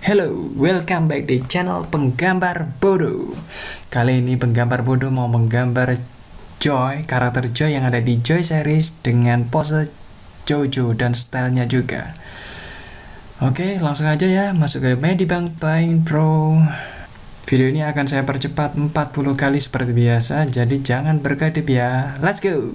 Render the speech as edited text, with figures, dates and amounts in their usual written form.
Hello, welcome back di channel penggambar bodho. Kali ini penggambar bodho mau menggambar Joy, karakter Joy yang ada di Joy series dengan pose JoJo dan stylenya juga. Oke, langsung aja ya masuk ke Menggambar Pro. Video ini akan saya percepat 40 kali seperti biasa, jadi jangan berkedip ya. Let's go.